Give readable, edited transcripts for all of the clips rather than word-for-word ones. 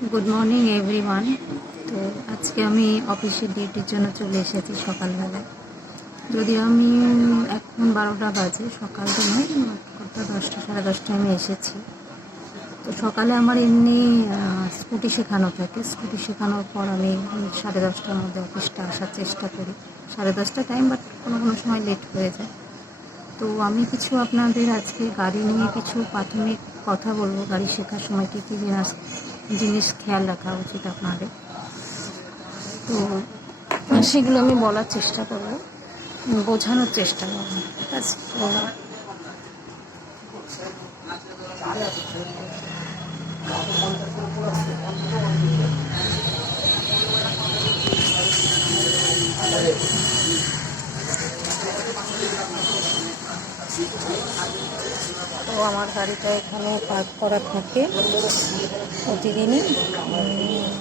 Good morning everyone. তো আজকে আমি অফিসের ডিউটির জন্য চলে এসেছি সকালবেলায়। যদিও আমি এখন 12টা বাজে, সকাল তো নয়, কত 10টা 10:30টায় আমি এসেছি। তো সকালে আমার এমনি স্কুটি শেখানো থাকে। স্কুটি শেখানোর পর আমি 10:30টার মধ্যে অফিসটা আসার চেষ্টা করি। 10:30টা টাইম, বাট কোনো কোনো সময় লেট হয়ে যায়। তো আমি কিছু আপনাদের আজকে গাড়ি নিয়ে কিছু প্রাথমিক কথা বলবো। গাড়ি শেখার সময় কী কী জিনিস খেয়াল রাখা উচিত আপনাদের, তো সেগুলো আমি বলার চেষ্টা করবো, বোঝানোর চেষ্টা করবো। ঠিক আছে? তো আমার গাড়িটা এখানে পার্ক করা থাকে প্রতিদিনই।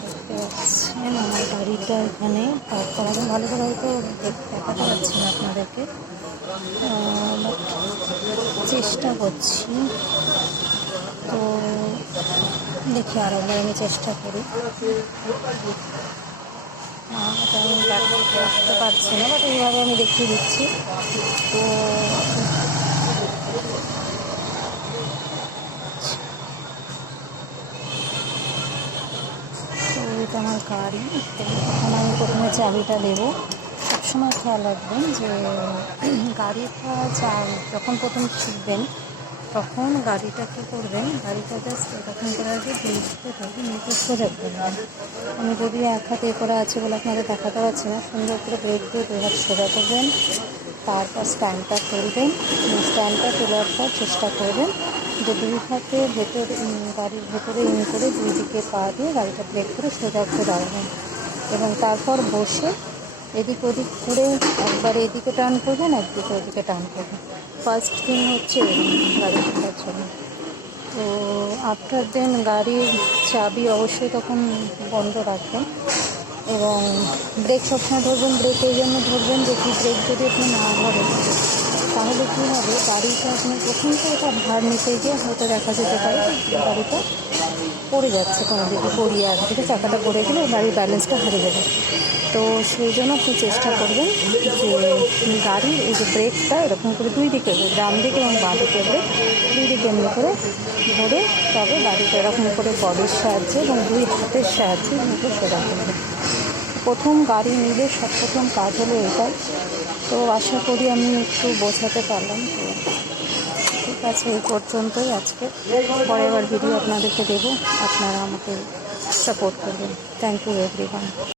দেখতে পাচ্ছেন আমার গাড়িটা এখানে পার্ক করা, ভালো করে হয়তো দেখাতে পারছি না আপনাদেরকে, চেষ্টা করছি। তো দেখি আরেকবার আমি চেষ্টা করি। আমি রাখতে পারছি না, বাট এইভাবে আমি দেখিয়ে দিচ্ছি। তো এটা আমার গাড়ি। এখন আমি প্রথমে চাবিটা দেবো। সবসময় খেয়াল রাখবেন যে গাড়িটা যখন প্রথম শিখবেন তখন গাড়িটা কী করবেন, গাড়িটা জাস্ট এরকম করে আগে বুঝতে থাকবে, নিতে সোজা করবেন। আমি যদি এক হাতে করা আছে বলে আপনাদের দেখাতে পারছি না, সুন্দর করে ব্রেক দিয়ে 2 হাত সোজা করবেন। তারপর স্ট্যান্ডটা তুলবেন। স্ট্যান্ডটা তোলার পর চেষ্টা করবেন যে 2 হাতে গাড়ির ভেতরে করে 2 দিকে পা দিয়ে গাড়িটা ব্রেক করে সোজা করে দাঁড়াবেন, এবং তারপর বসে এদিক ওদিক করে একবার এদিকে টার্ন করবেন, একদিকে ওদিকে টার্ন করবেন। ফার্স্ট থিং হচ্ছে গাড়ি শেখার জন্য। তো আফটার দেন গাড়ির চাবি অবশ্যই তখন বন্ধ রাখবেন, এবং ব্রেক সবসময় ধরবেন। ব্রেক এই জন্য ধরবেন যে কি, ব্রেক যদি আপনি না ধরেন তাহলে কী হবে, গাড়িটা আপনি প্রথম তো এটা ভার নিতে গিয়ে হয়তো দেখা যেতে পারে গাড়িটা পড়ে যাচ্ছে কোনো দিকে, গড়িয়ে একদিকে চাকাটা পড়ে গেলে গাড়ির ব্যালেন্সটা হারিয়ে যাবে। তো সেই জন্য আপনি চেষ্টা করবেন যে গাড়ির এই যে ব্রেকটা এরকম করে 2 দিকে, ডান দিকে এবং বাঁ দিকে ব্রেক 2 দিকে এমনি করে ধরে তবে গাড়িটা এরকম করে বডির সাহায্যে এবং 2 হাতের সাহায্যে এমনি সোজা করবেন। প্রথম গাড়ি নিলে সবপ্রথম কাজ হলো এটাই। তো আশা করি আমি একটু বোঝাতে পারলাম। তো ঠিক আছে, এই পর্যন্তই আজকে। পরে আবার ভিডিও আপনাদেরকে দেবো, আপনারা আমাকে সাপোর্ট করবেন। Thank you everyone.